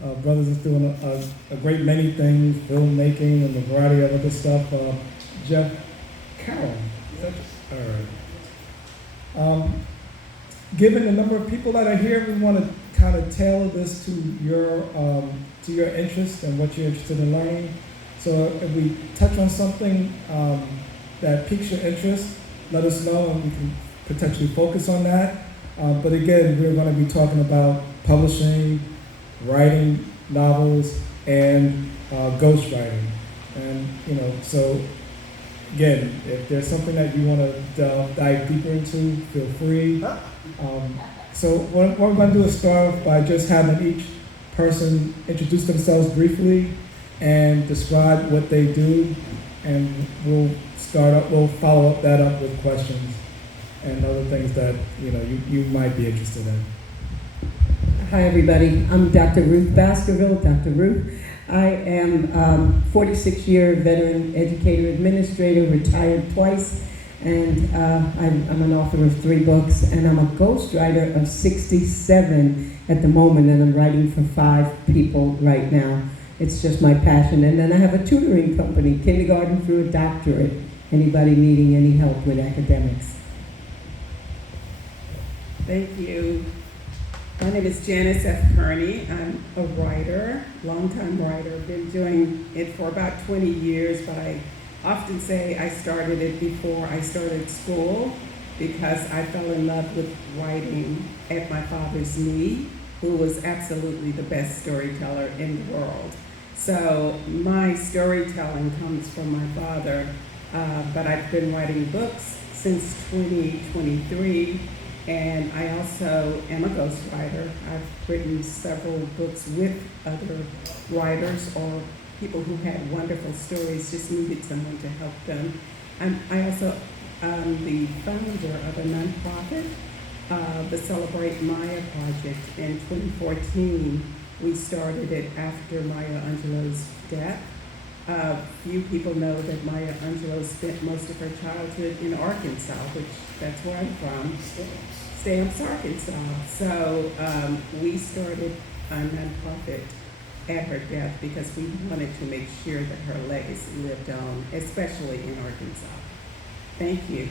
Brothers is doing a great many things, filmmaking and a variety of other stuff. Jeff Carroll, is that all right? Given the number of people that are here, we want to kind of tailor this to your interest and what you're interested in learning. So if we touch on something that piques your interest, let us know and we can potentially focus on that. But again, we're going to be talking about publishing, writing novels, and ghostwriting. And so again, if there's something that you want to dive deeper into, feel free. So what we're going to do is start off by just having each person introduce themselves briefly and describe what they do, and we'll follow up that up with questions and other things that you might be interested in. Hi everybody, I'm Dr. Ruth Baskerville, Dr. Ruth. I am 46-year veteran educator administrator, retired twice, and I'm an author of 3 books, and I'm a ghostwriter of 67 at the moment, and I'm writing for 5 people right now. It's just my passion. And then I have a tutoring company, kindergarten through a doctorate. Anybody needing any help with academics? Thank you. My name is Janice F. Kearney. I'm a writer, longtime writer. Been doing it for about 20 years, but I often say I started it before I started school because I fell in love with writing at my father's knee, who was absolutely the best storyteller in the world. So my storytelling comes from my father, but I've been writing books since 2023. And I also am a ghostwriter. I've written several books with other writers or people who had wonderful stories, just needed someone to help them. I also am the founder of a nonprofit, the Celebrate Maya Project. In 2014, we started it after Maya Angelou's death. Few people know that Maya Angelou spent most of her childhood in Arkansas, which that's where I'm from. Stamps, Arkansas. So we started a nonprofit at her death because we wanted to make sure that her legacy lived on, especially in Arkansas. Thank you.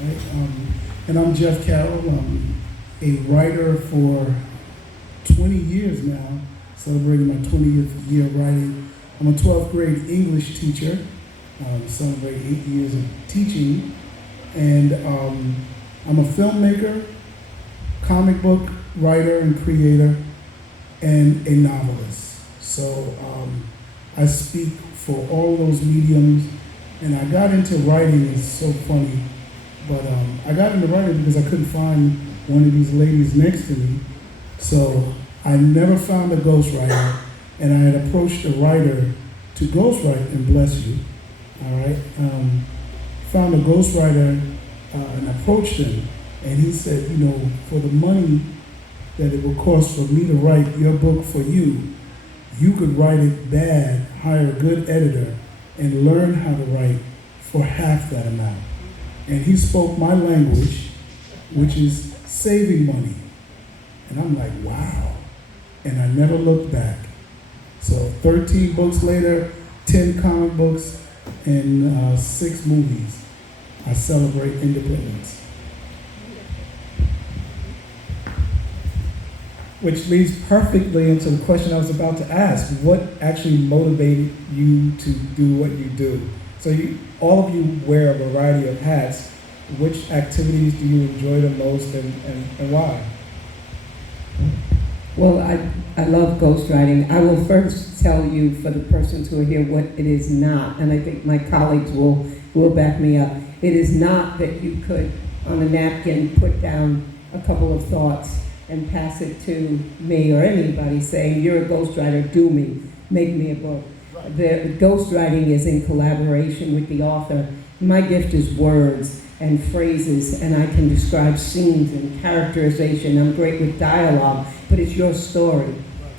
Right, and I'm Jeff Carroll. I'm a writer for 20 years now, celebrating my 20th year writing. I'm a 12th grade English teacher. Celebrate 8 years of teaching, and I'm a filmmaker, comic book writer and creator, and a novelist. So I speak for all those mediums, and I got into writing. It's so funny, but I got into writing because I couldn't find one of these ladies next to me. So I never found a ghostwriter, and I had approached a writer to ghostwrite, and bless you. All right, found a ghostwriter and approached him, and he said, for the money that it would cost for me to write your book for you, you could write it bad, hire a good editor, and learn how to write for half that amount. And he spoke my language, which is saving money. And I'm like, wow. And I never looked back. So 13 books later, 10 comic books, and 6 movies. I celebrate independence. Which leads perfectly into the question I was about to ask. What actually motivated you to do what you do? So all of you wear a variety of hats. Which activities do you enjoy the most, and why? Well, I love ghostwriting. I will first tell you, for the persons who are here, what it is not, and I think my colleagues will back me up. It is not that you could, on a napkin, put down a couple of thoughts and pass it to me or anybody saying, you're a ghostwriter, do me, make me a book. Right. The ghostwriting is in collaboration with the author. My gift is words and phrases, and I can describe scenes and characterization. I'm great with dialogue, but it's your story.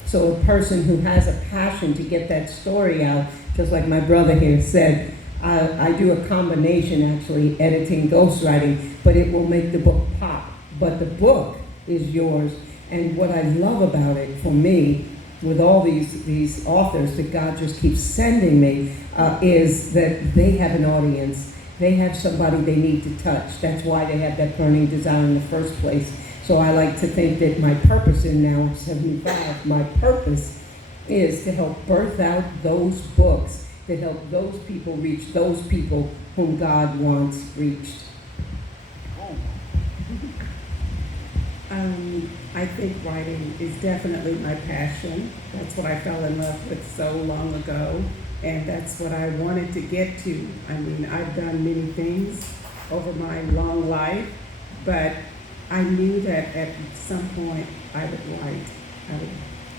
So a person who has a passion to get that story out, just like my brother here said, I do a combination, actually, editing, ghostwriting, but it will make the book pop but the book is yours. And what I love about it, for me, with all these authors that God just keeps sending me, is that they have an audience. They have somebody they need to touch. That's why they have that burning desire in the first place. So I like to think that my purpose, and now I'm 75, my purpose is to help birth out those books, to help those people reach those people whom God wants reached. I think writing is definitely my passion. That's what I fell in love with so long ago, and that's what I wanted to get to. I mean, I've done many things over my long life, but I knew that at some point I would write. I would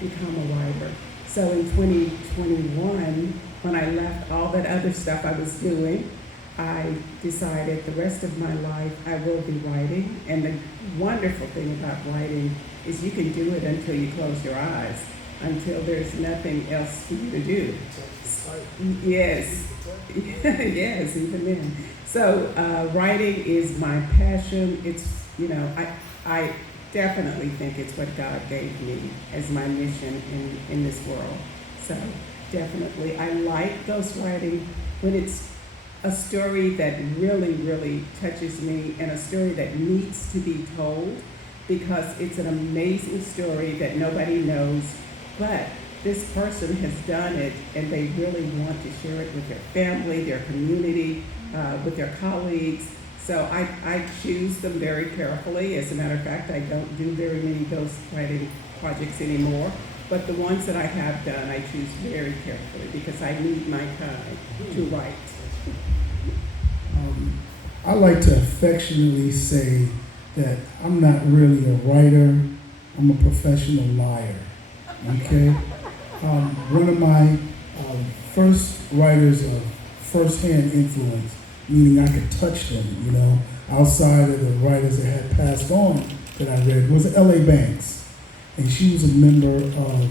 become a writer. So in 2021, when I left all that other stuff I was doing, I decided the rest of my life I will be writing. And the wonderful thing about writing is you can do it until you close your eyes, until there's nothing else for you to do. Yes, yes, even then. So writing is my passion. It's, I definitely think it's what God gave me as my mission in this world. So definitely, I like ghostwriting when it's a story that really, really touches me, and a story that needs to be told, because it's an amazing story that nobody knows, but this person has done it and they really want to share it with their family, their community, with their colleagues. So I choose them very carefully. As a matter of fact, I don't do very many ghostwriting projects anymore, but the ones that I have done, I choose very carefully because I need my time to write. I like to affectionately say that I'm not really a writer, I'm a professional liar, okay? One of my first writers of first-hand influence, meaning I could touch them, outside of the writers that had passed on that I read, was L.A. Banks. And she was a member of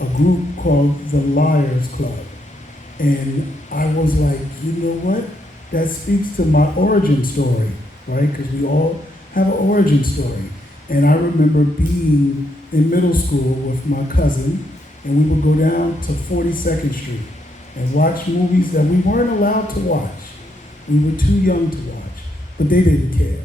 a group called the Liars Club. And I was like, you know what? That speaks to my origin story, right? Because we all have an origin story. And I remember being in middle school with my cousin, and we would go down to 42nd Street and watch movies that we weren't allowed to watch. We were too young to watch, but they didn't care.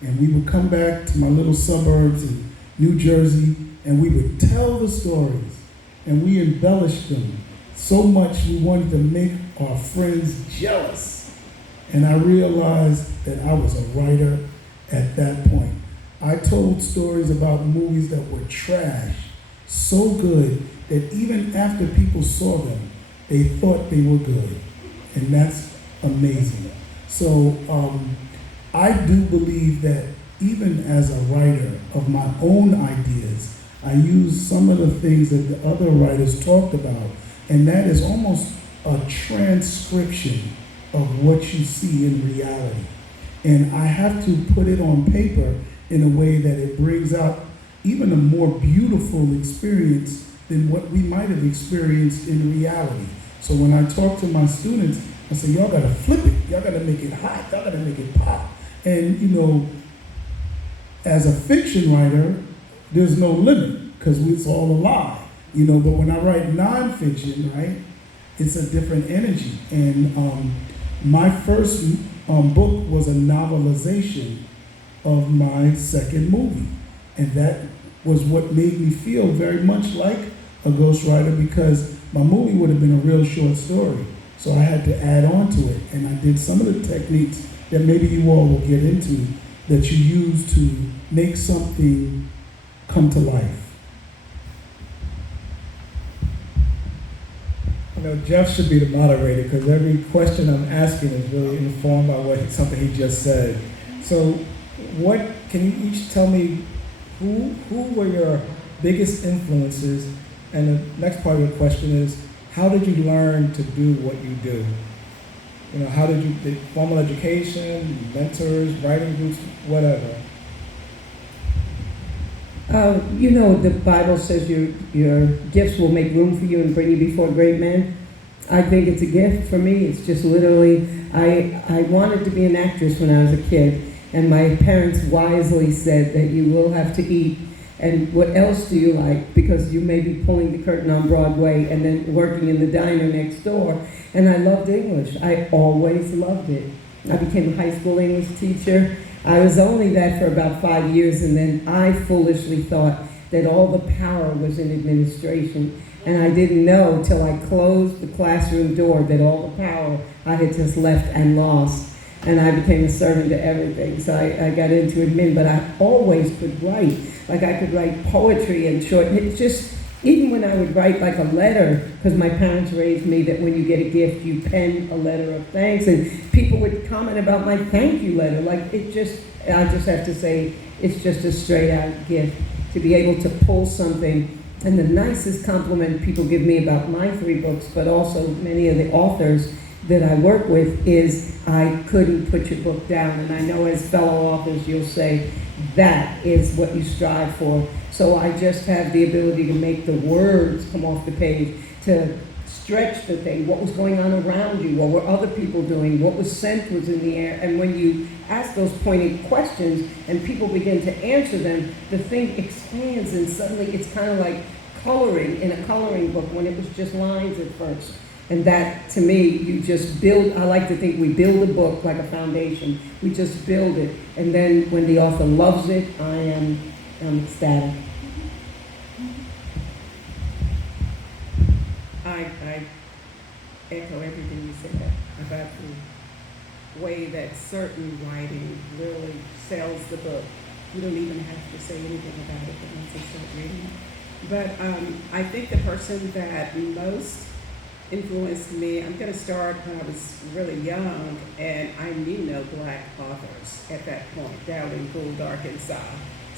And we would come back to my little suburbs in New Jersey, and we would tell the stories, and we embellished them so much we wanted to make our friends jealous. And I realized that I was a writer at that point. I told stories about movies that were trash, so good that even after people saw them, they thought they were good. And that's amazing. So I do believe that even as a writer of my own ideas, I use some of the things that the other writers talked about, and that is almost a transcription of what you see in reality. And I have to put it on paper in a way that it brings out even a more beautiful experience than what we might have experienced in reality. So when I talk to my students, I say, y'all gotta flip it. Y'all gotta make it hot. Y'all gotta make it pop. And as a fiction writer, there's no limit because it's all a lie. But when I write nonfiction, right, it's a different energy. And my first book was a novelization of my second movie. And that was what made me feel very much like a ghostwriter, because my movie would have been a real short story. So I had to add on to it. And I did some of the techniques that maybe you all will get into that you use to make something come to life. Jeff should be the moderator because every question I'm asking is really informed by something he just said. So can you each tell me who were your biggest influences? And the next part of the question is, how did you learn to do what you do? How did you, formal education, mentors, writing groups, whatever? The Bible says your gifts will make room for you and bring you before great men. I think it's a gift for me. It's just literally, I wanted to be an actress when I was a kid. And my parents wisely said that you will have to eat. And what else do you like? Because you may be pulling the curtain on Broadway and then working in the diner next door. And I loved English. I always loved it. I became a high school English teacher. I was only that for about 5 years, and then I foolishly thought that all the power was in administration. And I didn't know till I closed the classroom door that all the power I had just left and lost. And I became a servant to everything. So I got into admin, but I always could write. Like I could write poetry and short. And it's just, even when I would write like a letter, because my parents raised me that when you get a gift, you pen a letter of thanks. And people would comment about my thank you letter. Like it just, I just have to say, it's just a straight out gift to be able to pull something. And the nicest compliment people give me about my 3 books, but also many of the authors that I work with, is I couldn't put your book down. And I know as fellow authors, you'll say that is what you strive for. So I just have the ability to make the words come off the page, to stretch the thing, what was going on around you, what were other people doing, what was sent was in the air. And when you ask those pointed questions and people begin to answer them, the thing expands, and suddenly it's kind of like coloring in a coloring book when it was just lines at first. And that, to me, you just build. I like to think we build a book like a foundation. We just build it. And then when the author loves it, I'm ecstatic. I echo everything you said about the way that certain writing really sells the book. You don't even have to say anything about it once you start reading it. But I think the person that most influenced me, I'm going to start when I was really young, and I knew no Black authors at that point, down in Gould, Arkansas.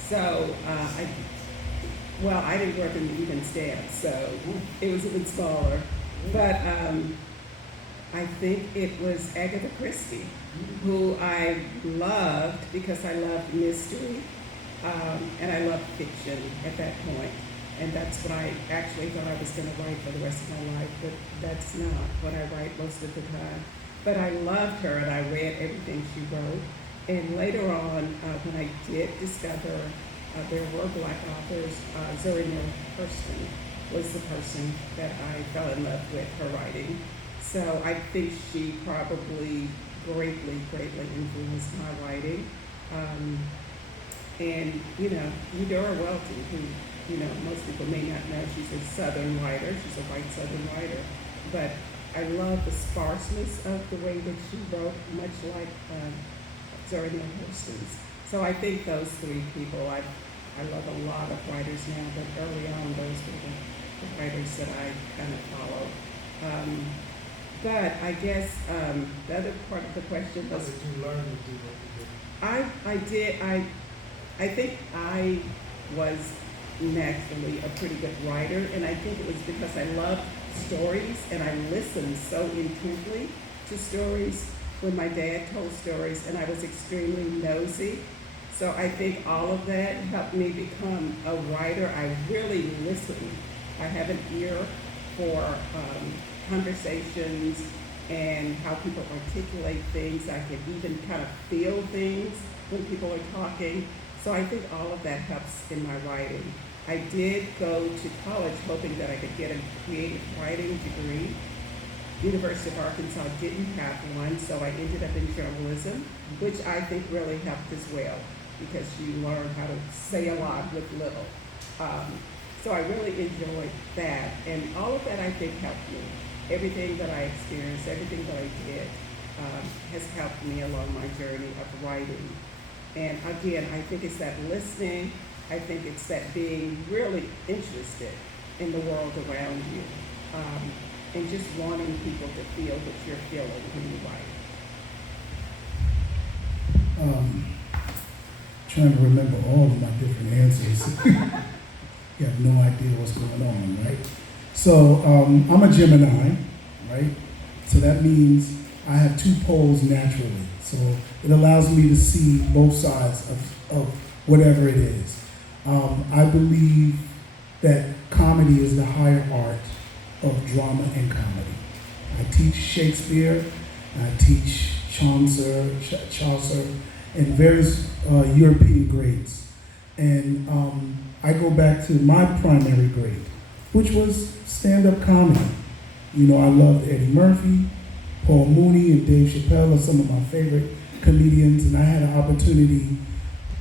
So I didn't work in Evanston, so it was even smaller. But I think it was Agatha Christie, who I loved because I loved mystery, and I loved fiction at that point. And that's what I actually thought I was going to write for the rest of my life, but that's not what I write most of the time. But I loved her, and I read everything she wrote. And later on, when I did discover there were Black authors, Zuri Neale Hurston was the person that I fell in love with her writing. So I think she probably greatly influenced my writing. And, Eudora Welty, who, most people may not know, she's a Southern writer. She's a white Southern writer. But I love the sparseness of the way that she wrote, much like Zuri Neale Hurston's. So I think those 3 people, I love a lot of writers now, but early on, those were the writers that I kind of followed. But I guess the other part of the question was... How did you learn to do what you did? I think I was naturally a pretty good writer, and I think it was because I loved stories, and I listened so intently to stories when my dad told stories, and I was extremely nosy. So I think all of that helped me become a writer. I really listen. I have an ear for conversations and how people articulate things. I can even kind of feel things when people are talking. So I think all of that helps in my writing. I did go to college hoping that I could get a creative writing degree. University of Arkansas didn't have one, so I ended up in journalism, which I think really helped as well, because you learn how to say a lot with little. So I really enjoyed that, and all of that I think helped me. Everything that I experienced, everything that I did has helped me along my journey of writing. And again, I think it's that listening, I think it's that being really interested in the world around you, and just wanting people to feel what you're feeling when you write. Trying to remember all of my different answers. You have no idea what's going on, right? So I'm a Gemini, right? So that means I have 2 poles naturally. So it allows me to see both sides of whatever it is. I believe that comedy is the higher art of drama and comedy. I teach Shakespeare, I teach Chaucer, and various European grades. And I go back to my primary grade, which was stand-up comedy. You know, I loved Eddie Murphy, Paul Mooney, and Dave Chappelle are some of my favorite comedians, and I had an opportunity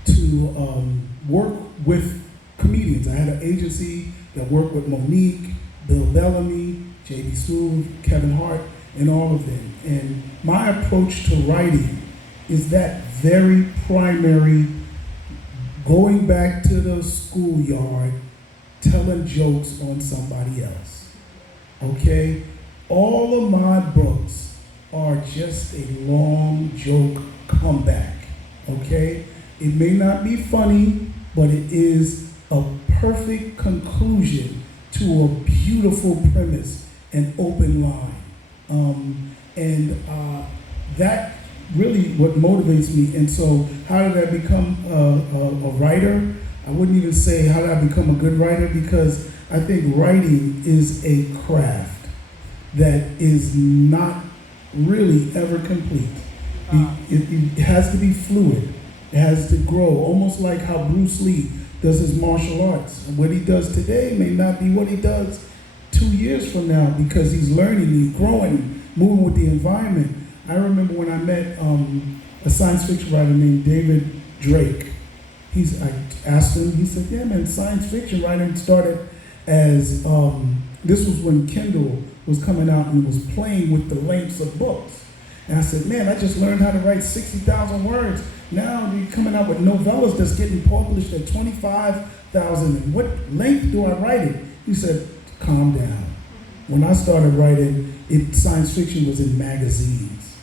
to work with comedians. I had an agency that worked with Monique, Bill Bellamy, J.B. Smoove, Kevin Hart, and all of them. And my approach to writing is that very primary, going back to the schoolyard, telling jokes on somebody else. Okay? All of my books are just a long joke comeback. Okay? It may not be funny, but it is a perfect conclusion to a beautiful premise and open line. That really what motivates me. And so how did I become a writer? I wouldn't even say how did I become a good writer, because I think writing is a craft that is not really ever complete. It has to be fluid. It has to grow, almost like how Bruce Lee does his martial arts. What he does today may not be what he does 2 years from now, because he's learning, he's growing, moving with the environment. I remember when I met a science fiction writer named David Drake. I asked him, he said, yeah man, science fiction writing started as, this was when Kindle was coming out and was playing with the lengths of books. And I said, man, I just learned how to write 60,000 words. Now you're coming out with novellas that's getting published at 25,000. And what length do I write it? He said, calm down. When I started writing, science fiction was in magazines.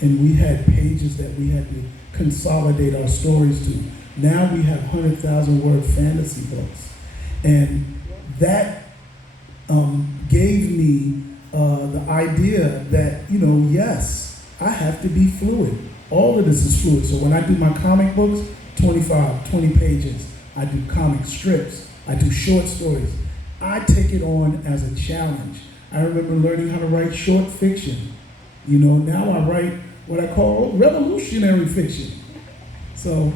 And we had pages that we had to consolidate our stories to. Now we have 100,000 word fantasy books. And that gave me the idea that, yes, I have to be fluid. All of this is fluid. So when I do my comic books, 20 pages. I do comic strips. I do short stories. I take it on as a challenge. I remember learning how to write short fiction. Now I write what I call revolutionary fiction. So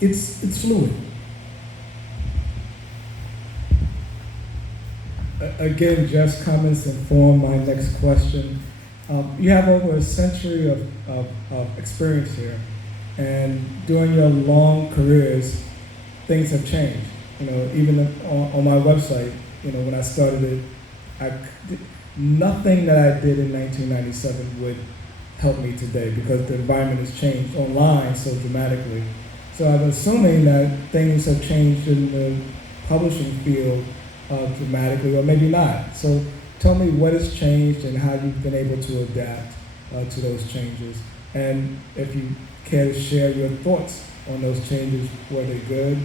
it's fluid. Again, Jeff's comments inform my next question. You have over a century of experience here, and during your long careers, things have changed. Even on my website, when I started it, nothing that I did in 1997 would help me today, because the environment has changed online so dramatically. So I'm assuming that things have changed in the publishing field dramatically, or maybe not. So tell me what has changed and how you've been able to adapt to those changes. And if you care to share your thoughts on those changes, were they good,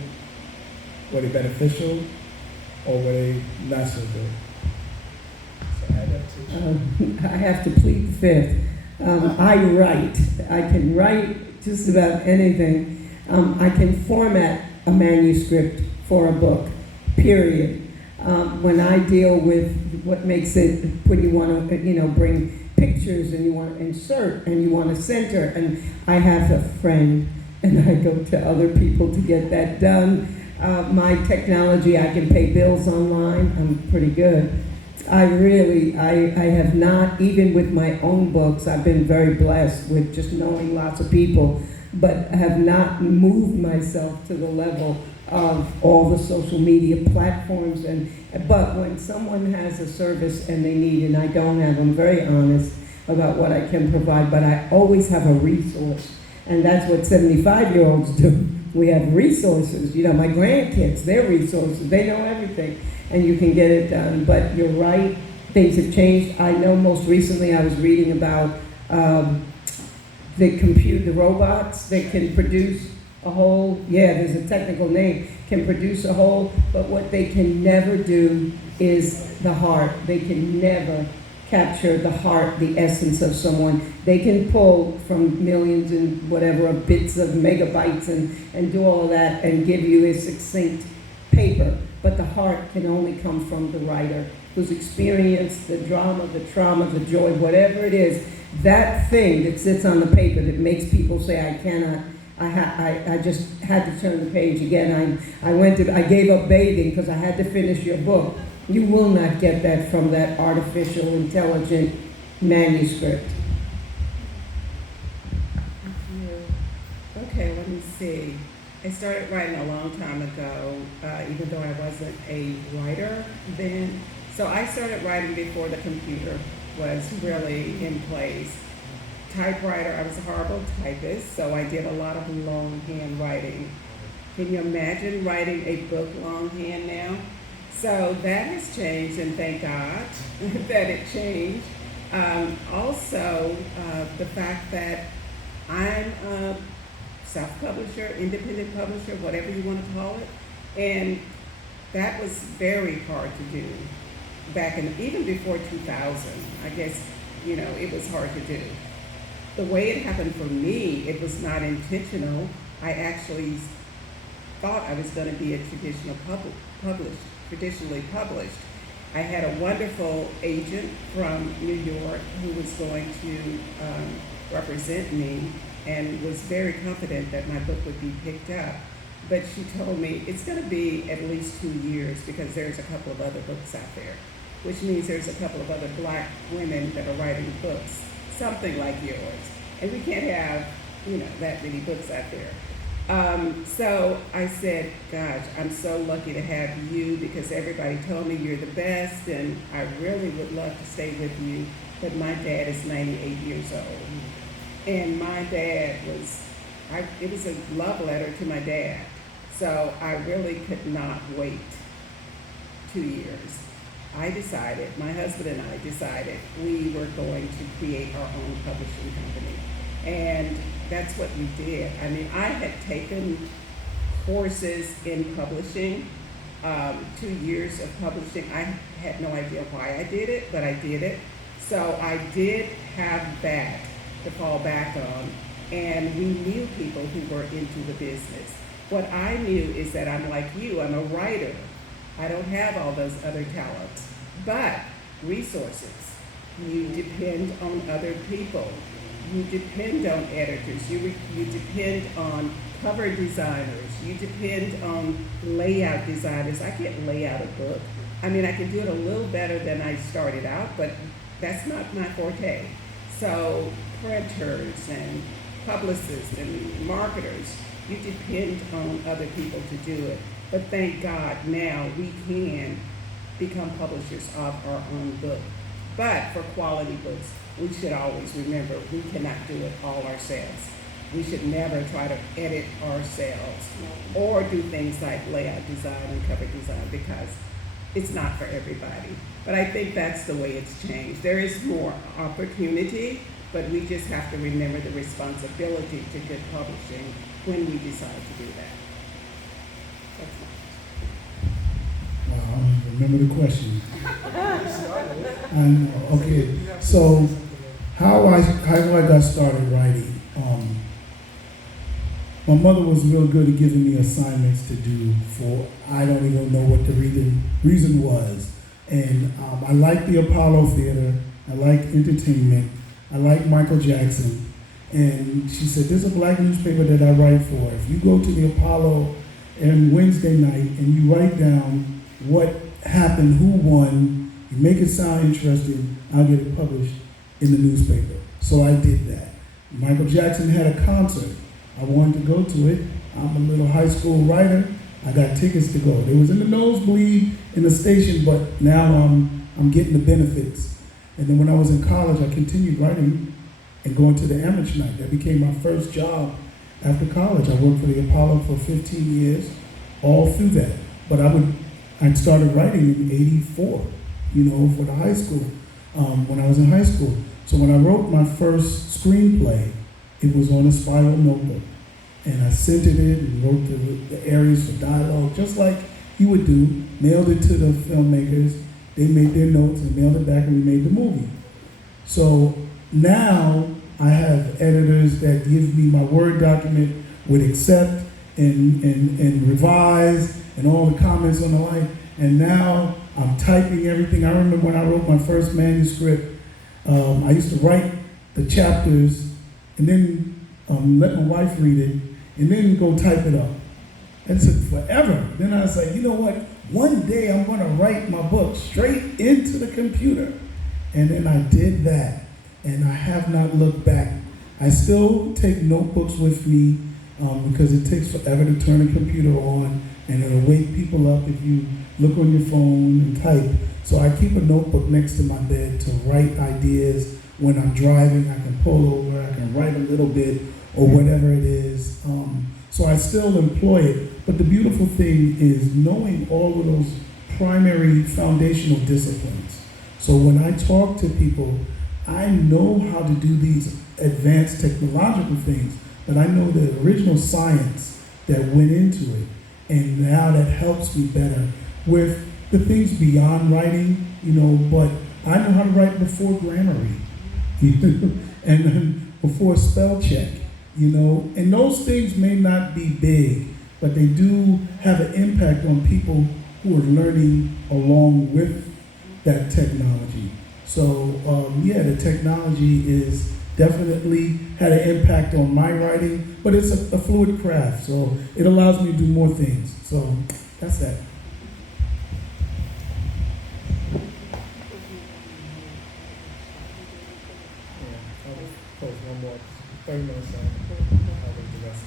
were they beneficial, or were they not so good? So I have to plead the fifth. I write. I can write just about anything. I can format a manuscript for a book, period. When I deal with what makes it, when you want to, bring pictures and you want to insert and you want to center, and I have a friend and I go to other people to get that done. My technology, I can pay bills online. I'm pretty good. I have not, even with my own books, I've been very blessed with just knowing lots of people, but have not moved myself to the level of all the social media platforms. But when someone has a service and they need, and I don't have, I'm very honest about what I can provide, but I always have a resource. And that's what 75-year-olds do. We have resources. My grandkids, they're resources. They know everything, and you can get it done. But you're right, things have changed. I know most recently I was reading about the robots that can produce a whole, there's a technical name, can produce a whole, but what they can never do is the heart. They can never capture the heart, the essence of someone. They can pull from millions and whatever of bits of megabytes and do all of that and give you a succinct paper. But the heart can only come from the writer who's experienced the drama, the trauma, the joy, whatever it is, that thing that sits on the paper that makes people say, I cannot I just had to turn the page again. I gave up bathing because I had to finish your book. You will not get that from that artificial intelligent manuscript. Okay, let me see. I started writing a long time ago, even though I wasn't a writer then. So I started writing before the computer was really in place. Typewriter, I was a horrible typist, so I did a lot of longhand writing. Can you imagine writing a book longhand now? So that has changed, and thank God that it changed. Also, the fact that I'm a self-publisher, independent publisher, whatever you want to call it, and that was very hard to do back in, even before 2000. I guess, it was hard to do. The way it happened for me, it was not intentional. I actually thought I was going to be a traditionally published. I had a wonderful agent from New York who was going to represent me and was very confident that my book would be picked up. But she told me it's going to be at least 2 years because there's a couple of other books out there, which means there's a couple of other Black women that are writing books, something like yours. And we can't have, that many books out there. So I said, gosh, I'm so lucky to have you because everybody told me you're the best and I really would love to stay with you. But my dad is 98 years old. And my dad it was a love letter to my dad. So I really could not wait 2 years. My husband and I decided we were going to create our own publishing company. And that's what we did. I mean, I had taken courses in publishing, 2 years of publishing. I had no idea why I did it, but I did it. So I did have that to fall back on. And we knew people who were into the business. What I knew is that I'm like you, I'm a writer. I don't have all those other talents, but resources. You depend on other people. You depend on editors. You depend on cover designers. You depend on layout designers. I can't lay out a book. I mean, I can do it a little better than I started out, but that's not my forte. So printers and publicists and marketers, you depend on other people to do it. But thank God now we can become publishers of our own book. But for quality books, we should always remember we cannot do it all ourselves. We should never try to edit ourselves or do things like layout design and cover design because it's not for everybody. But I think that's the way it's changed. There is more opportunity, but we just have to remember the responsibility to good publishing when we decide to do that. That's I don't even remember the question. I know. Okay. So how I got started writing. My mother was real good at giving me assignments to do for I don't even know what the reason was. And I liked the Apollo Theater. I liked entertainment. I liked Michael Jackson. And she said, there's a Black newspaper that I write for. If you go to the Apollo on Wednesday night and you write down what happened, who won, you make it sound interesting, I'll get it published in the newspaper. So I did that. Michael Jackson had a concert. I wanted to go to it. I'm a little high school writer. I got tickets to go. It was in the nosebleed in the station, but now I'm getting the benefits. And then when I was in college, I continued writing and going to the amateur night. That became my first job after college. I worked for the Apollo for 15 years, all through that. But I started writing in '84, for the high school, when I was in high school. So when I wrote my first screenplay, it was on a spiral notebook. And I scented it and wrote the areas for dialogue, just like you would do, mailed it to the filmmakers. They made their notes and mailed it back and we made the movie. So now I have editors that give me my Word document with accept and revise and all the comments on the line. And now I'm typing everything. I remember when I wrote my first manuscript, I used to write the chapters and then let my wife read it. and then go type it up. It took forever. Then I was like, you know what? One day I'm going to write my book straight into the computer. And then I did that, and I have not looked back. I still take notebooks with me because it takes forever to turn the computer on, and it'll wake people up if you look on your phone and type. So I keep a notebook next to my bed to write ideas. When I'm driving, I can pull over, I can write a little bit, or whatever it is. So I still employ it. But the beautiful thing is knowing all of those primary foundational disciplines. So when I talk to people, I know how to do these advanced technological things, but I know the original science that went into it. And now that helps me better with the things beyond writing, but I know how to write before Grammarly, and then before spell check, and those things may not be big, but they do have an impact on people who are learning along with that technology. So the technology is definitely had an impact on my writing, but it's a fluid craft, so it allows me to do more things. So that's that. Close one more, 30 minutes. I'll leave the rest.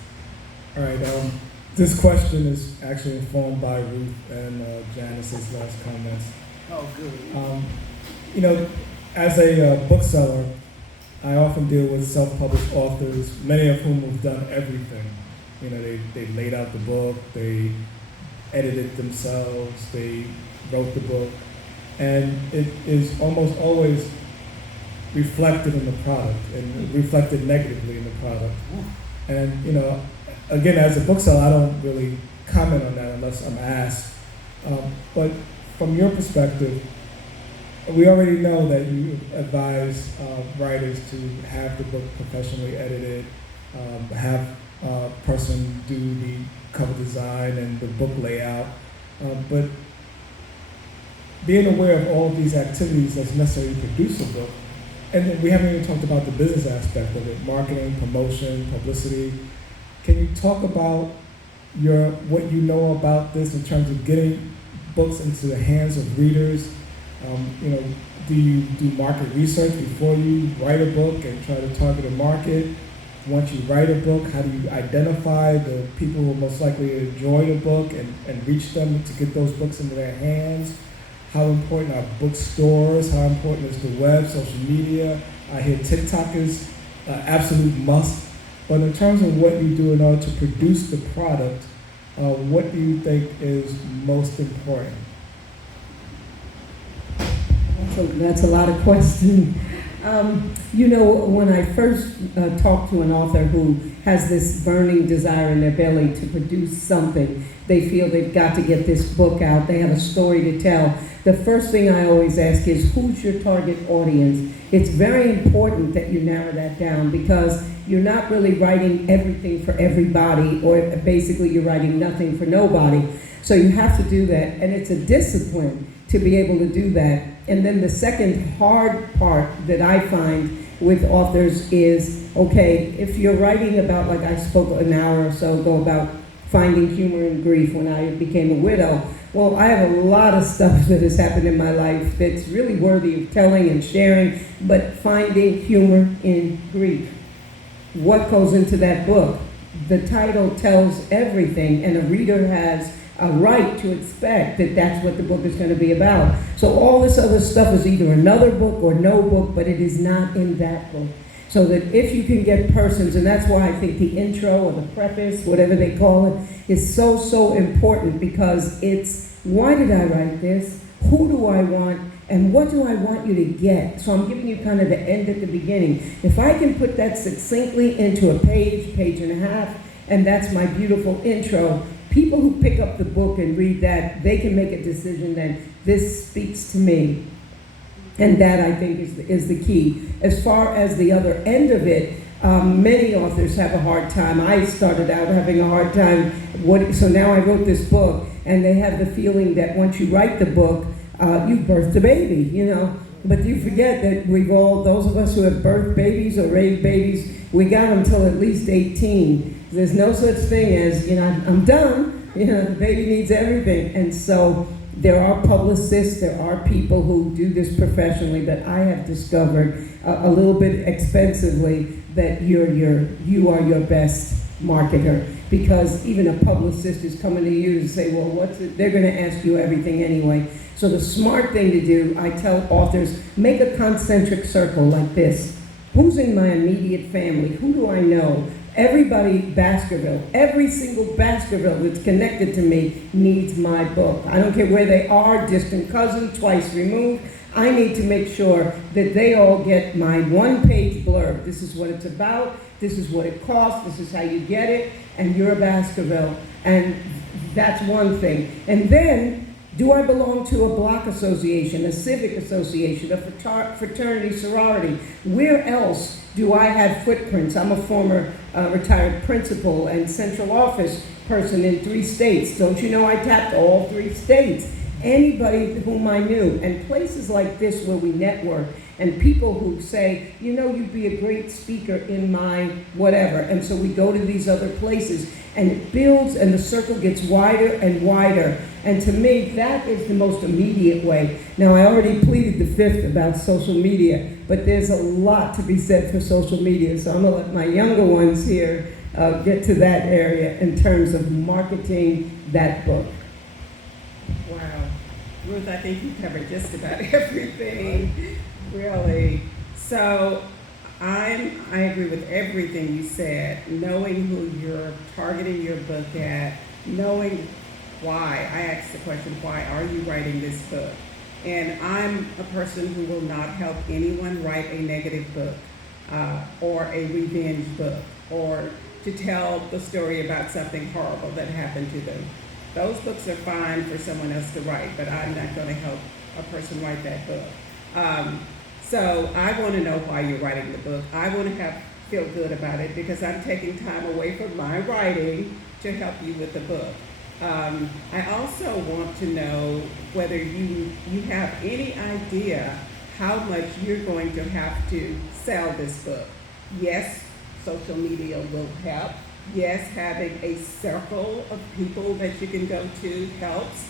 All right. This question is actually informed by Ruth and Janice's last comments. Oh, good. As a bookseller, I often deal with self-published authors, many of whom have done everything. They laid out the book, they edited themselves, they wrote the book, and it is almost always reflected in the product and reflected negatively in the product. And, again, as a bookseller, I don't really comment on that unless I'm asked. But from your perspective, we already know that you advise writers to have the book professionally edited, have a person do the cover design and the book layout, but being aware of all of these activities that's necessary to produce a book, and then we haven't even talked about the business aspect of it, marketing, promotion, publicity. Can you talk about what you know about this in terms of getting books into the hands of readers? Do you do market research before you write a book and try to target a market? Once you write a book, how do you identify the people who will most likely enjoy the book and reach them to get those books into their hands? How important are bookstores? How important is the web, social media? I hear TikTok is an absolute must. But in terms of what you do in order to produce the product, what do you think is most important? That's a lot of questions. When I first talk to an author who has this burning desire in their belly to produce something, they feel they've got to get this book out, they have a story to tell. The first thing I always ask is, who's your target audience? It's very important that you narrow that down, because you're not really writing everything for everybody, or basically you're writing nothing for nobody. So you have to do that, and it's a discipline to be able to do that. And then the second hard part that I find with authors is, okay, if you're writing about, like I spoke an hour or so ago about finding humor in grief when I became a widow. Well, I have a lot of stuff that has happened in my life that's really worthy of telling and sharing, but finding humor in grief. What goes into that book? The title tells everything, and a reader has a right to expect that that's what the book is going to be about. So all this other stuff is either another book or no book, but it is not in that book. So that if you can get persons, and that's why I think the intro or the preface, whatever they call it, is so, so important, because it's, why did I write this? Who do I want? And what do I want you to get? So I'm giving you kind of the end at the beginning. If I can put that succinctly into a page, page and a half, and that's my beautiful intro, people who pick up the book and read that, they can make a decision that this speaks to me. And that, I think, is the key. As far as the other end of it, many authors have a hard time. I started out having a hard time. So now I wrote this book, and they have the feeling that once you write the book, you birthed a baby, But you forget that those of us who have birthed babies or raised babies, we got them till at least 18. There's no such thing as, I'm done. The baby needs everything. And so there are publicists, there are people who do this professionally, but I have discovered a little bit expensively that you are your best marketer, because even a publicist is coming to you to say, well, what's it? They're going to ask you everything anyway. So the smart thing to do, I tell authors, make a concentric circle like this. Who's in my immediate family? Who do I know? Everybody Baskerville, every single Baskerville that's connected to me needs my book. I don't care where they are, distant cousin, twice removed. I need to make sure that they all get my one-page blurb. This is what it's about, this is what it costs, this is how you get it, and you're a Baskerville. And that's one thing. And then, do I belong to a block association, a civic association, a fraternity, sorority? Where else do I have footprints? I'm a former retired principal and central office person in 3 states. Don't you know I tapped all 3 states? Anybody whom I knew. And places like this where we network, and people who say, you'd be a great speaker in my whatever. And so we go to these other places, and it builds, and the circle gets wider and wider. And to me, that is the most immediate way. Now, I already pleaded the fifth about social media, but there's a lot to be said for social media. So I'm going to let my younger ones here get to that area in terms of marketing that book. Wow. Ruth, I think you covered just about everything, really. So I agree with everything you said, knowing who you're targeting your book at, knowing why. I asked the question, why are you writing this book? And I'm a person who will not help anyone write a negative book or a revenge book or to tell the story about something horrible that happened to them. Those books are fine for someone else to write, but I'm not going to help a person write that book. So I want to know why you're writing the book. I want to feel good about it because I'm taking time away from my writing to help you with the book. I also want to know whether you have any idea how much you're going to have to sell this book. Yes, social media will help. Yes, having a circle of people that you can go to helps.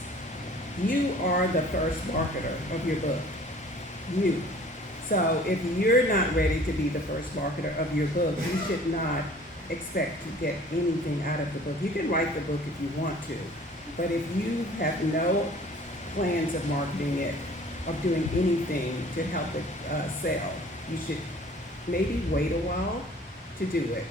You are the first marketer of your book. You. So if you're not ready to be the first marketer of your book, you should not expect to get anything out of the book. You can write the book if you want to, but if you have no plans of marketing it, of doing anything to help it sell, you should maybe wait a while to do it.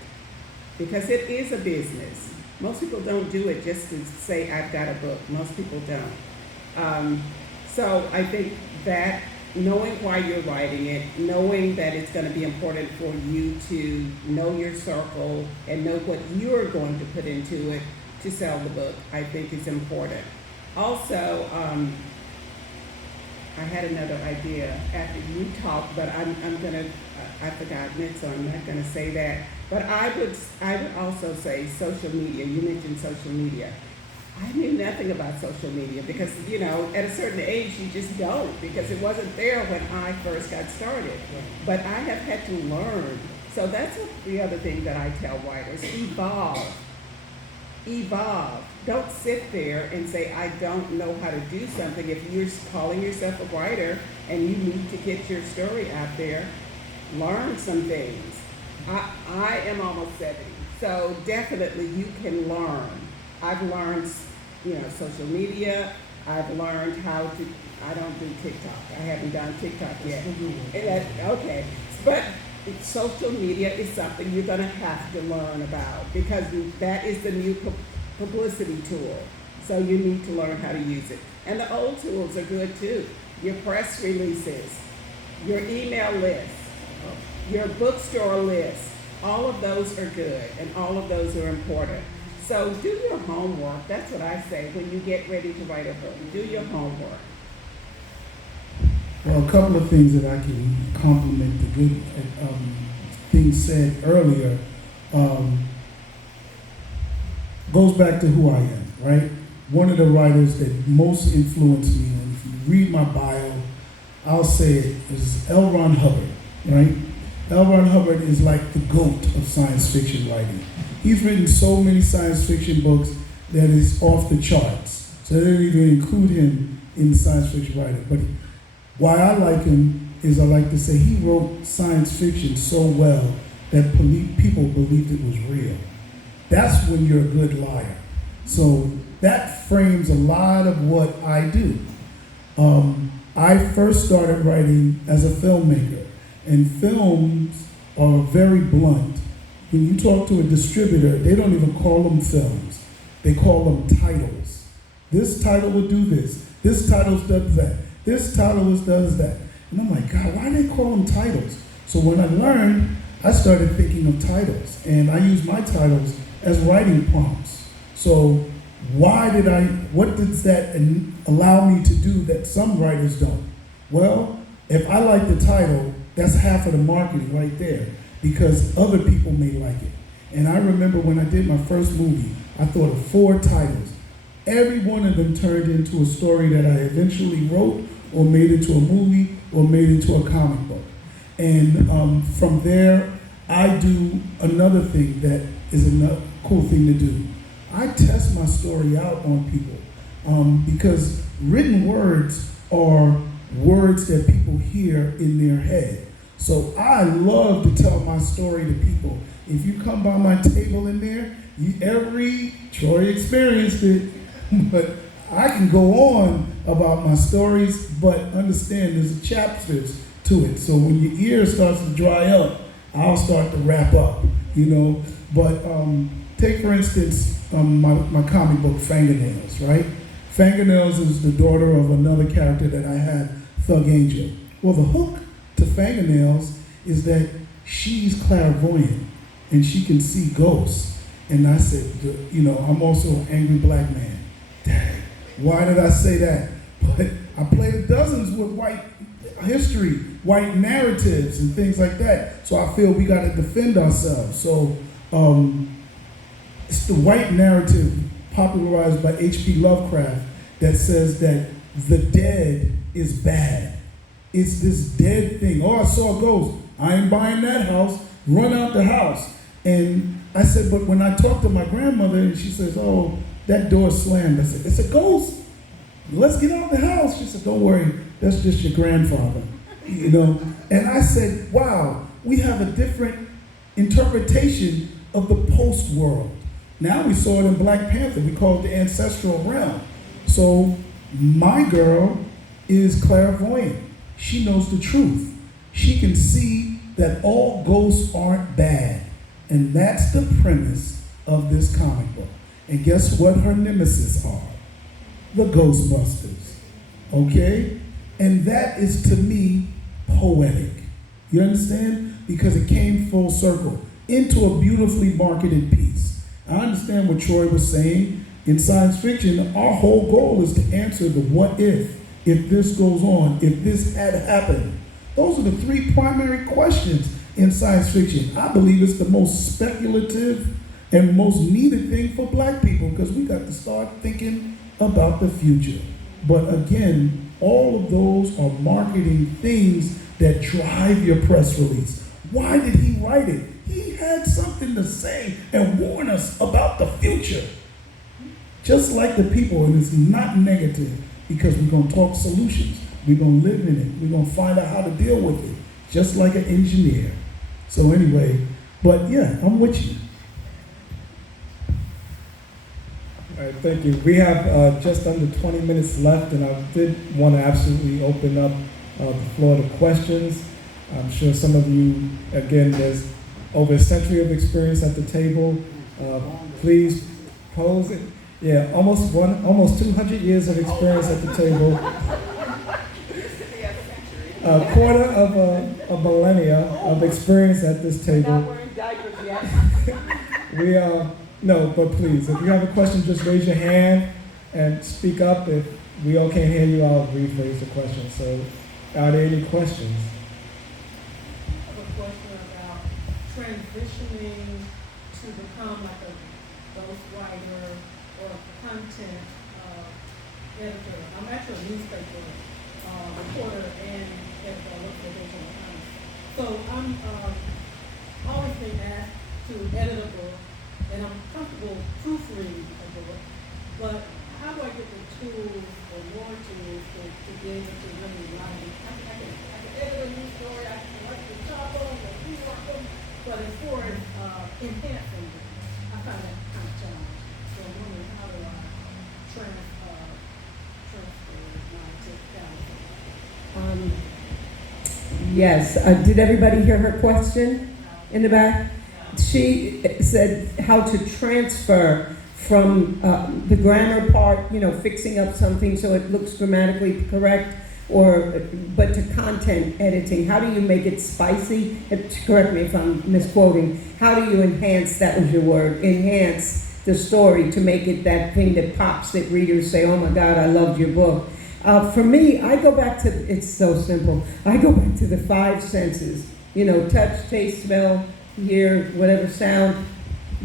Because it is a business. Most people don't do it just to say, I've got a book. Most people don't. So I think that knowing why you're writing it, knowing that it's going to be important for you to know your circle and know what you're going to put into it to sell the book, I think is important. Also, I had another idea after you talked, but I've forgotten it, so I'm not going to say that. But I would also say social media. You mentioned social media. I knew nothing about social media because, at a certain age you just don't, because it wasn't there when I first got started. But I have had to learn. So that's the other thing that I tell writers. Evolve. Don't sit there and say, I don't know how to do something. If you're calling yourself a writer and you need to get your story out there, learn some things. I am almost 70, so definitely you can learn. I've learned, social media. I've learned how to, I don't do TikTok. I haven't done TikTok yet. Okay, but social media is something you're going to have to learn about because that is the new publicity tool. So you need to learn how to use it. And the old tools are good too. Your press releases, your email list, your bookstore list, all of those are good and all of those are important. So do your homework. That's what I say when you get ready to write a book. Do your homework. Well, a couple of things that I can compliment the good things said earlier goes back to who I am, right? One of the writers that most influenced me, and if you read my bio, I'll say it, is L. Ron Hubbard, right? L. Ron Hubbard is like the GOAT of science fiction writing. He's written so many science fiction books that is off the charts. So they didn't even include him in science fiction writing. But why I like him is I like to say he wrote science fiction so well that people believed it was real. That's when you're a good liar. So that frames a lot of what I do. I first started writing as a filmmaker, and films are very blunt. When you talk to a distributor, they don't even call them films. They call them titles. This title will do this title does that, this title does that. And I'm like, God, why do they call them titles? So when I learned, I started thinking of titles, and I use my titles as writing prompts. So what does that allow me to do that some writers don't? Well, if I like the title, that's half of the marketing right there, because other people may like it. And I remember when I did my first movie, I thought of 4 titles. Every one of them turned into a story that I eventually wrote or made into a movie or made into a comic book. And from there, I do another thing that is another cool thing to do. I test my story out on people because written words are words that people hear in their head. So I love to tell my story to people. If you come by my table in there, Troy experienced it, but I can go on about my stories, but understand there's chapters to it. So when your ear starts to dry up, I'll start to wrap up, But take, for instance, my comic book, Fingernails, right? Fingernails is the daughter of another character that I had, Thug Angel. Well, the hook to Fingernails is that she's clairvoyant and she can see ghosts. And I said, I'm also an angry black man. Dang, why did I say that? But I played dozens with white history, white narratives, and things like that. So I feel we got to defend ourselves. So it's the white narrative popularized by H.P. Lovecraft that says that the dead is bad. It's this dead thing. Oh, I saw a ghost. I ain't buying that house. Run out the house. And I said, but when I talked to my grandmother, and she says, oh, that door slammed. I said, it's a ghost. Let's get out of the house. She said, don't worry, that's just your grandfather. And I said, wow, we have a different interpretation of the post world. Now we saw it in Black Panther. We call it the ancestral realm. So my girl is clairvoyant. She knows the truth. She can see that all ghosts aren't bad. And that's the premise of this comic book. And guess what her nemesis are? The Ghostbusters. Okay? And that is, to me, poetic. You understand? Because it came full circle into a beautifully marketed piece. I understand what Troy was saying. In science fiction, our whole goal is to answer the what if this goes on, if this had happened. Those are the 3 primary questions in science fiction. I believe it's the most speculative and most needed thing for black people, because we got to start thinking about the future. But again, all of those are marketing things that drive your press release. Why did he write it? He had something to say and warn us about the future. Just like the people, and it's not negative, because we're going to talk solutions. We're going to live in it. We're going to find out how to deal with it, just like an engineer. So anyway, but yeah, I'm with you. All right, thank you. We have just under 20 minutes left, and I did want to absolutely open up the floor to questions. I'm sure some of you, again, there's over a century of experience at the table. Please pose it. Yeah, almost 200 years of experience at the table. A quarter of a millennia of experience at this table. Not wearing diapers yet. No, but please, if you have a question, just raise your hand and speak up. If we all can't hear you, I'll rephrase the question. So, are there any questions? I have a question about transitioning to become like a ghostwriter or a content editor. I'm actually a newspaper reporter and editor. I work for the Daytona Beach. So So I'm always been asked to edit a book, and I'm comfortable proofreading a book, but how do I get the tools or more tools to be able to really write? I can edit a new story, I can write the top of them, rework them, but as far as enhancing it, I find that kind of challenging. So I'm wondering how do I transfer my technicality? Yes, did everybody hear her question in the back? She said how to transfer from the grammar part, fixing up something so it looks grammatically correct, but to content editing. How do you make it spicy? Correct me if I'm misquoting. How do you enhance, that was your word, enhance the story to make it that thing that pops, that readers say, oh my God, I loved your book. For me, I go back to, it's so simple, I go back to the 5 senses, touch, taste, smell, hear, whatever sound.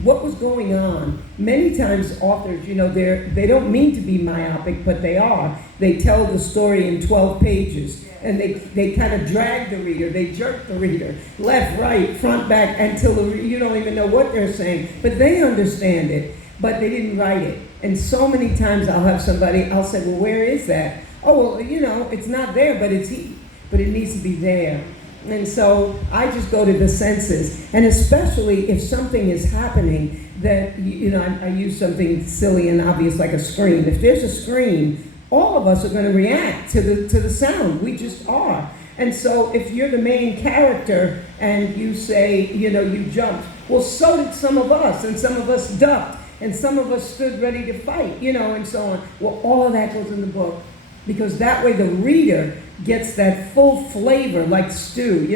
What was going on? Many times authors, they don't mean to be myopic, but they are. They tell the story in 12 pages, and they kind of drag the reader, they jerk the reader, left, right, front, back, until you don't even know what they're saying, but they understand it, but they didn't write it. And so many times I'll say, well, where is that? Oh, well, it's not there, but it needs to be there. And so I just go to the senses, and especially if something is happening that, I use something silly and obvious like a scream. If there's a scream, all of us are going to react to the sound. We just are. And so if you're the main character and you say, you jumped, well, so did some of us, and some of us ducked, and some of us stood ready to fight, and so on. Well, all of that goes in the book, because that way the reader gets that full flavor, like stew.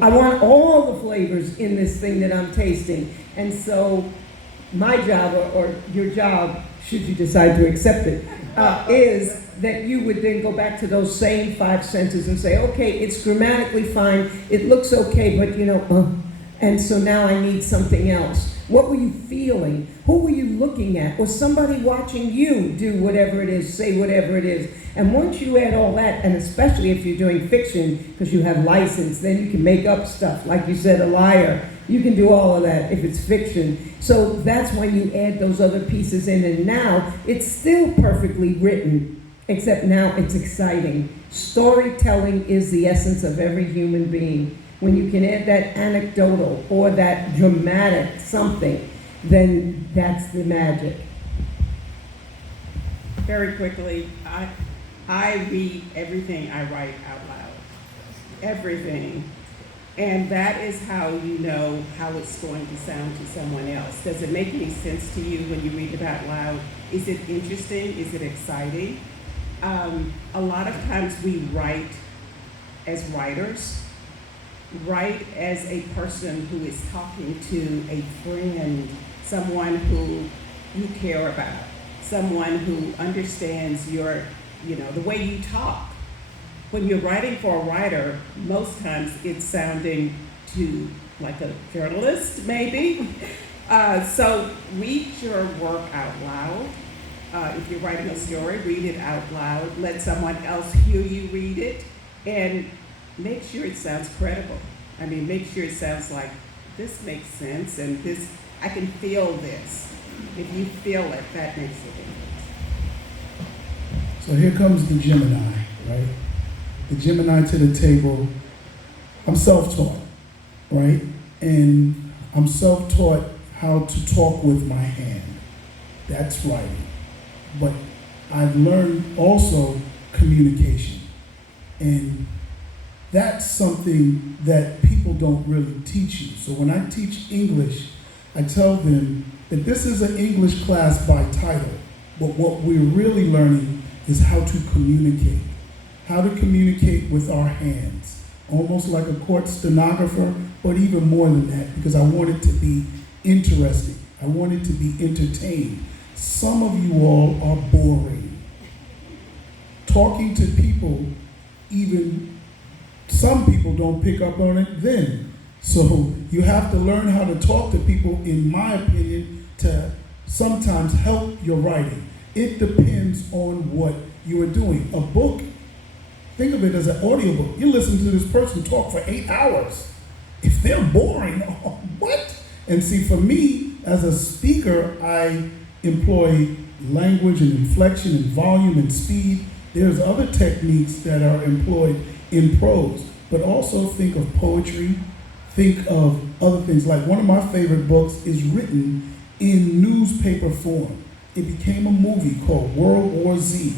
I want all the flavors in this thing that I'm tasting. And so my job, or your job, should you decide to accept it, is that you would then go back to those same 5 senses and say, okay, it's grammatically fine, it looks okay, but and so now I need something else. What were you feeling? Who were you looking at? Was somebody watching you do whatever it is, say whatever it is? And once you add all that, and especially if you're doing fiction, because you have license, then you can make up stuff. Like you said, a liar. You can do all of that if it's fiction. So that's when you add those other pieces in, and now it's still perfectly written, except now it's exciting. Storytelling is the essence of every human being. When you can add that anecdotal or that dramatic something, then that's the magic. Very quickly, I read everything I write out loud. Everything. And that is how you know how it's going to sound to someone else. Does it make any sense to you when you read it out loud? Is it interesting? Is it exciting? A lot of times we write as writers, write as a person who is talking to a friend, someone who you care about, someone who understands your, the way you talk. When you're writing for a writer, most times it's sounding to like a journalist, maybe. So read your work out loud. If you're writing a story, read it out loud. Let someone else hear you read it, and make sure it sounds credible. Make sure it sounds like this makes sense, and this, I can feel this. If you feel it, that makes a difference. So here comes the Gemini, right? The Gemini to the table. I'm self-taught, right? And I'm self-taught how to talk with my hand. That's writing. But I've learned also communication. And that's something that people don't really teach you. So when I teach English, I tell them that this is an English class by title, but what we're really learning is how to communicate. How to communicate with our hands, almost like a court stenographer, but even more than that, because I want it to be interesting. I want it to be entertained. Some of you all are boring. Talking to people, even some people don't pick up on it then. So you have to learn how to talk to people, in my opinion, to sometimes help your writing. It depends on what you are doing. A book Think of it as an audiobook. You listen to this person talk for 8 hours. If they're boring, what? And see, for me, as a speaker, I employ language and inflection and volume and speed. There's other techniques that are employed in prose, but also think of poetry, think of other things. Like one of my favorite books is written in newspaper form. It became a movie called World War Z.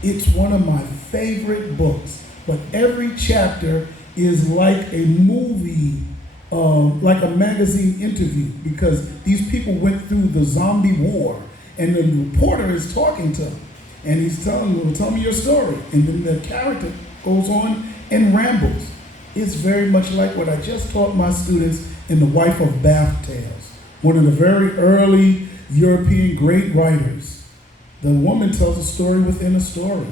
It's one of my favorite books, but every chapter is like a movie, like a magazine interview, because these people went through the zombie war, and the reporter is talking to them, and he's telling them, tell me your story, and then the character goes on and rambles. It's very much like what I just taught my students in The Wife of Bath Tales, one of the very early European great writers. The woman tells a story within a story.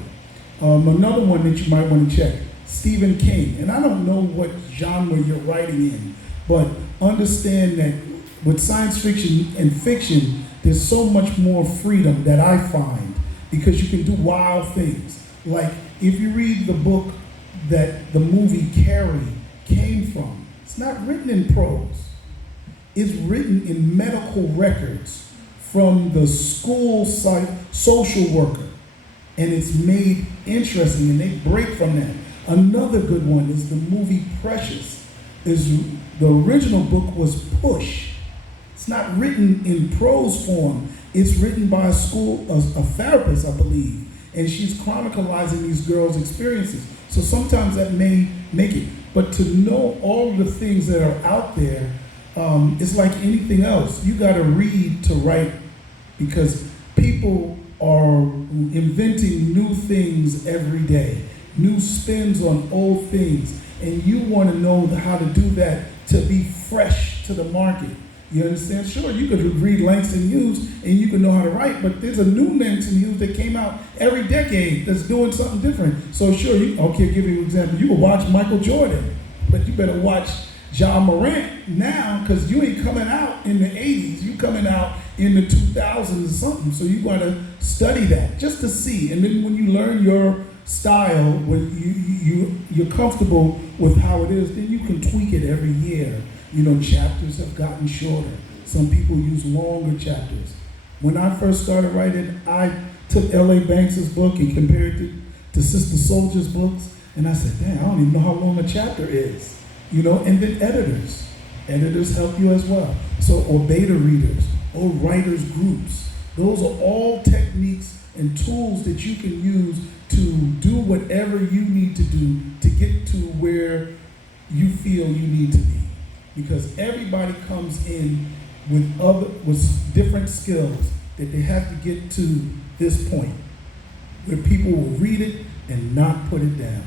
Another one that you might want to check, Stephen King. And I don't know what genre you're writing in, but understand that with science fiction and fiction, there's so much more freedom that I find, because you can do wild things. Like if you read the book that the movie Carrie came from, it's not written in prose. It's written in medical records from the school site social worker, and it's made interesting, and they break from that. Another good one is the movie Precious. The original book was Push. It's not written in prose form. It's written by a therapist, I believe, and she's chronicalizing these girls' experiences. So sometimes that may make it, but to know all the things that are out there, it's like anything else. You got to read to write, because people are inventing new things every day, new spins on old things, and you want to know how to do that to be fresh to the market. You understand? Sure, you could read Langston Hughes and you can know how to write, but there's a new Langston Hughes that came out every decade that's doing something different. So sure, okay, give you an example. You can watch Michael Jordan, but you better watch Ja Morant now, because you ain't coming out in the 80s. You coming out in the 2000s or something. So you got to study that just to see. And then when you learn your style, when you're comfortable with how it is, then you can tweak it every year. You know, chapters have gotten shorter. Some people use longer chapters. When I first started writing, I took L.A. Banks's book and compared it to Sister Soldier's books, and I said, damn, I don't even know how long a chapter is. You know, and then editors help you as well. So, or beta readers, or writers groups. Those are all techniques and tools that you can use to do whatever you need to do to get to where you feel you need to be. Because everybody comes in with different skills that they have to get to this point where people will read it and not put it down.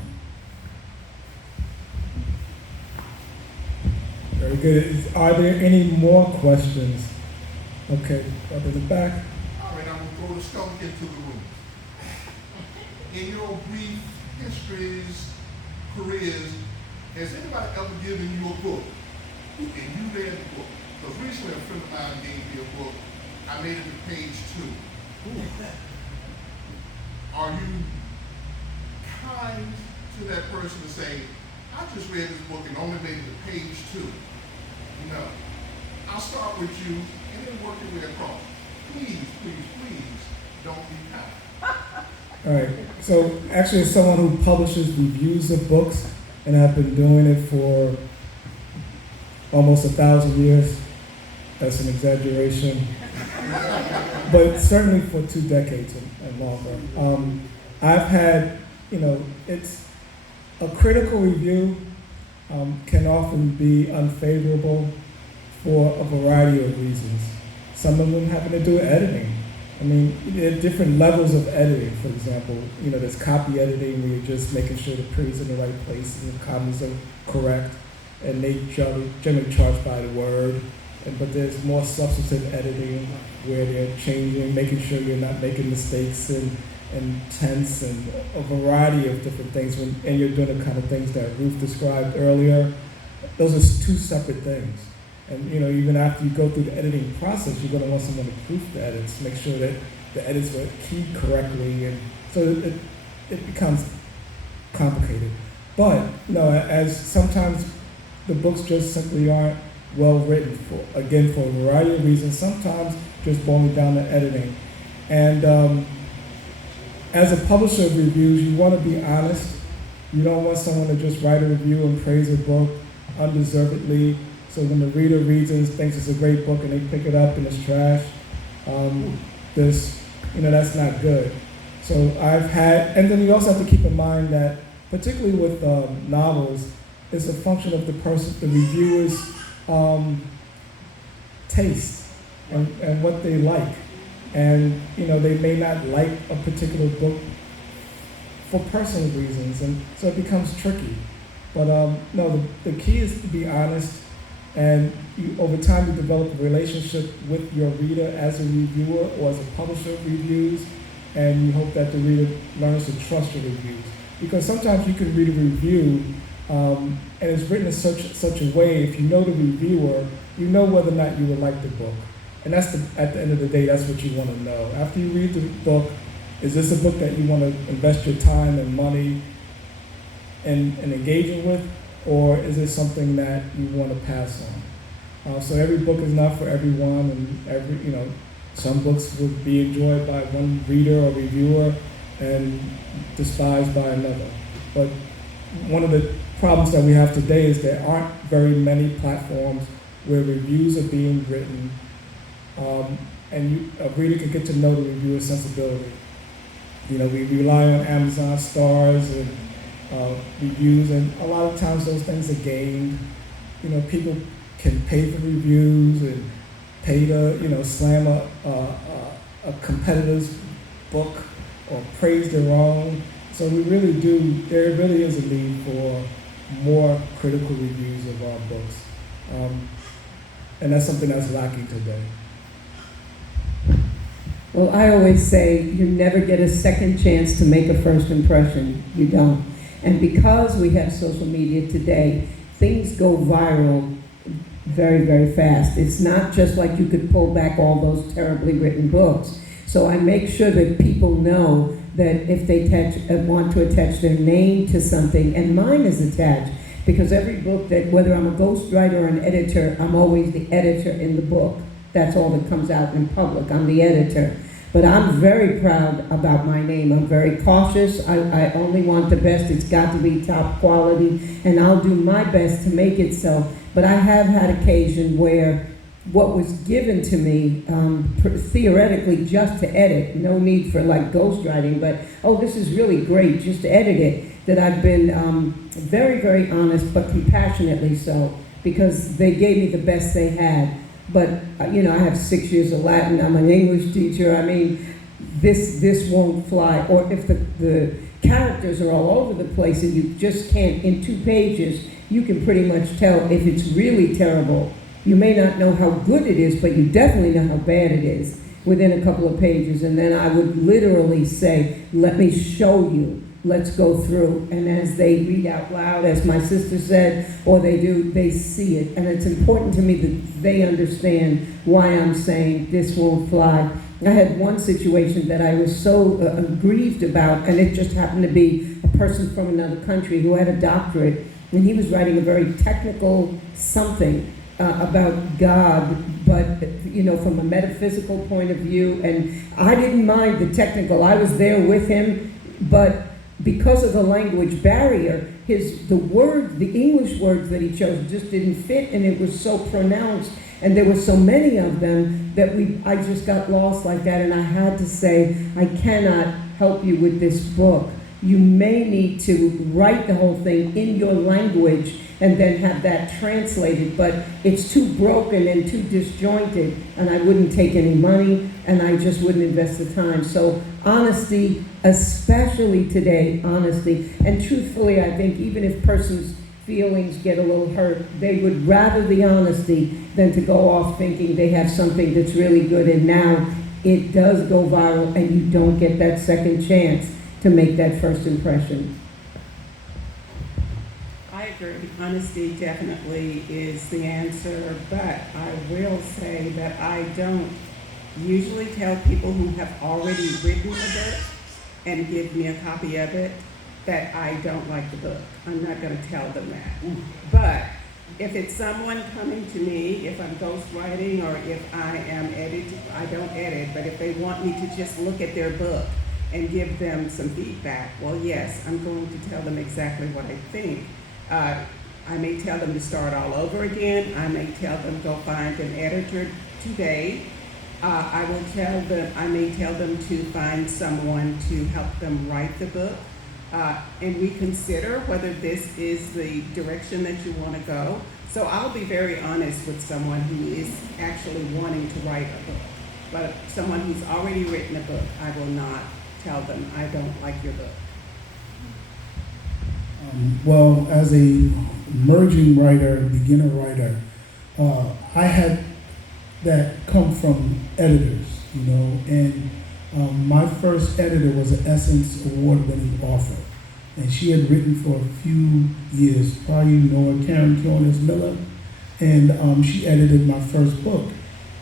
Very good. Are there any more questions? Okay, up in the back. All right, I'm going to throw the skunk into the room. In your brief histories, careers, has anybody ever given you a book and you read the book? Because recently a friend of mine gave me a book. I made it to page 2. Are you kind to that person to say, I just read this book and only made it to page 2? No. I'll start with you and then work your way across. Please, please, please don't be kind. All right. So actually, as someone who publishes reviews of books, and I've been doing it for almost 1,000 years. That's an exaggeration, but certainly for 2 decades and longer. I've had, it's a critical review can often be unfavorable for a variety of reasons. Some of them having to do with editing. I mean, there are different levels of editing. For example, there's copy editing where you're just making sure the print's in the right place and the commas are correct, and they generally charge by the word. But there's more substantive editing where they're changing, making sure you're not making mistakes and tense and a variety of different things. And you're doing the kind of things that Ruth described earlier. Those are 2 separate things. And even after you go through the editing process, you're going to want someone to proof the edits, make sure that the edits were keyed correctly, and so it becomes complicated. But no, as sometimes the books just simply aren't well written for, again, for a variety of reasons, sometimes just boiling down to editing. And as a publisher of reviews, you want to be honest. You don't want someone to just write a review and praise a book undeservedly. So when the reader reads it and thinks it's a great book and they pick it up and it's trash, that's not good. So and then you also have to keep in mind that, particularly with novels, it's a function of the reviewer's taste and what they like. And, they may not like a particular book for personal reasons, and so it becomes tricky. But no, the key is to be honest, and over time you develop a relationship with your reader as a reviewer or as a publisher of reviews, and you hope that the reader learns to trust your reviews. Because sometimes you can read a review, and it's written in such a way, if you know the reviewer, you know whether or not you will like the book. And that's at the end of the day, that's what you want to know. After you read the book, is this a book that you want to invest your time and money in engaging with, or is it something that you want to pass on? So every book is not for everyone, and some books would be enjoyed by one reader or reviewer and despised by another. But one of the problems that we have today is there aren't very many platforms where reviews are being written, and a reader can get to know the reviewer's sensibility. We rely on Amazon stars and reviews, and a lot of times those things are gamed. People can pay for reviews and pay to, slam a competitor's book or praise their own. So there really is a need for more critical reviews of our books. And that's something that's lacking today. Well, I always say you never get a second chance to make a first impression. You don't. And because we have social media today, things go viral very, very fast. It's not just like you could pull back all those terribly written books. So I make sure that people know that if they want to attach their name to something, and mine is attached, because every book that, whether I'm a ghostwriter or an editor, I'm always the editor in the book. That's all that comes out in public. I'm the editor. But I'm very proud about my name. I'm very cautious. I only want the best. It's got to be top quality, and I'll do my best to make it so. But I have had occasion where what was given to me, theoretically just to edit, no need for like ghostwriting, but, oh, this is really great, just to edit it, that I've been very, very honest, but compassionately so, because they gave me the best they had. But, I have 6 years of Latin, I'm an English teacher, I mean, this won't fly. Or if the characters are all over the place and you just can't, in 2 pages, you can pretty much tell if it's really terrible. You may not know how good it is, but you definitely know how bad it is within a couple of pages. And then I would literally say, let me show you. Let's go through. And as they read out loud, as my sister said, or they see it. And it's important to me that they understand why I'm saying this won't fly. I had one situation that I was so grieved about, and it just happened to be a person from another country who had a doctorate, and he was writing a very technical something about God, but from a metaphysical point of view. And I didn't mind the technical. I was there with him, but because of the language barrier, the English words that he chose just didn't fit, and it was so pronounced, and there were so many of them that I just got lost like that, and I had to say, I cannot help you with this book. You may need to write the whole thing in your language and then have that translated, but it's too broken and too disjointed, and I wouldn't take any money, and I just wouldn't invest the time. So honesty, especially today, honesty. And truthfully, I think even if persons' feelings get a little hurt, they would rather the honesty than to go off thinking they have something that's really good, and now it does go viral and you don't get that second chance to make that first impression. I agree. Honesty definitely is the answer, but I will say that I don't usually tell people who have already written a book and give me a copy of it that I don't like the book. I'm not going to tell them that. But if it's someone coming to me, if I'm ghostwriting or if I am editing, I don't edit, but if they want me to just look at their book and give them some feedback, well, yes, I'm going to tell them exactly what I think. I may tell them to start all over again. I may tell them go find an editor today. I may tell them to find someone to help them write the book. And we consider whether this is the direction that you want to go. So I'll be very honest with someone who is actually wanting to write a book. But someone who's already written a book, I will not tell them, I don't like your book. Well, as a emerging writer, beginner writer, I had that come from editors, and my first editor was an Essence Award-winning author, and she had written for a few years. Probably you know her, Karen Miller, and she edited my first book,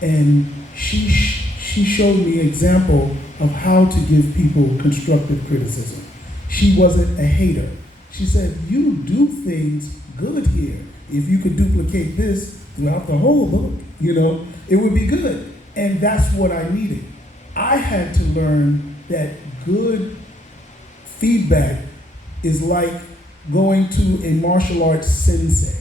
and she showed me an example of how to give people constructive criticism. She wasn't a hater. She said, you do things good here. If you could duplicate this throughout the whole book, it would be good. And that's what I needed. I had to learn that good feedback is like going to a martial arts sensei.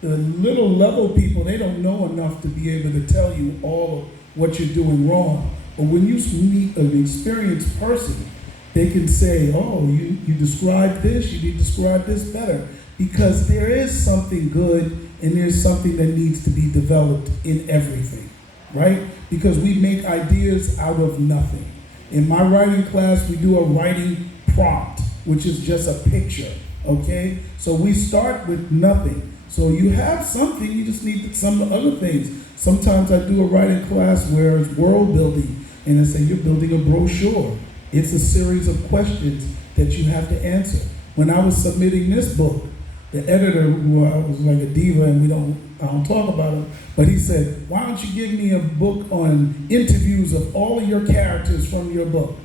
The little level people, they don't know enough to be able to tell you all of what you're doing wrong. But when you meet an experienced person, they can say, oh, you described this, you need to describe this better. Because there is something good and there's something that needs to be developed in everything, right? Because we make ideas out of nothing. In my writing class, we do a writing prompt, which is just a picture, okay? So we start with nothing. So you have something, you just need some other things. Sometimes I do a writing class where it's world building, and I say you're building a brochure. It's a series of questions that you have to answer. When I was submitting this book, the editor, who I was like a diva, and I don't talk about him, but he said, why don't you give me a book on interviews of all of your characters from your book?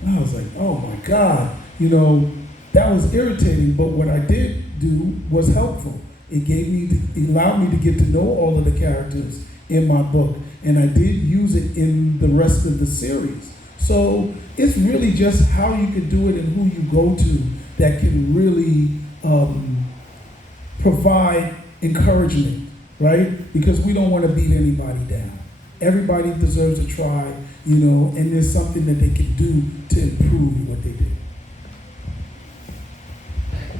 And I was like, oh my God, that was irritating, but what I did do was helpful. It allowed me to get to know all of the characters in my book, and I did use it in the rest of the series. So it's really just how you can do it and who you go to that can really provide encouragement, right? Because we don't want to beat anybody down. Everybody deserves a try, and there's something that they can do to improve what they do.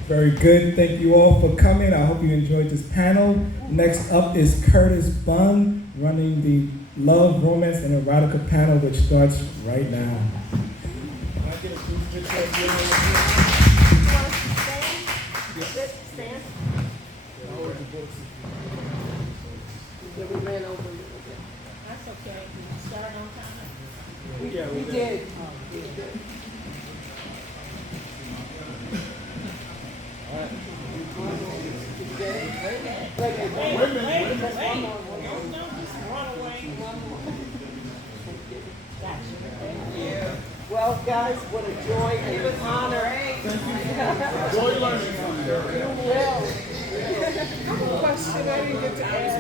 Very good. Thank you all for coming. I hope you enjoyed this panel. Next up is Curtis Bunn running the Love, Romance, and Erotica panel, which starts right now. Stand. Yeah, we ran over a little bit. That's okay. Did you start on time? We did. Wait. Don't just run away. Gotcha. Well, guys, what a joy and an honor. Joy learning from you. You will. Question I didn't get to ask.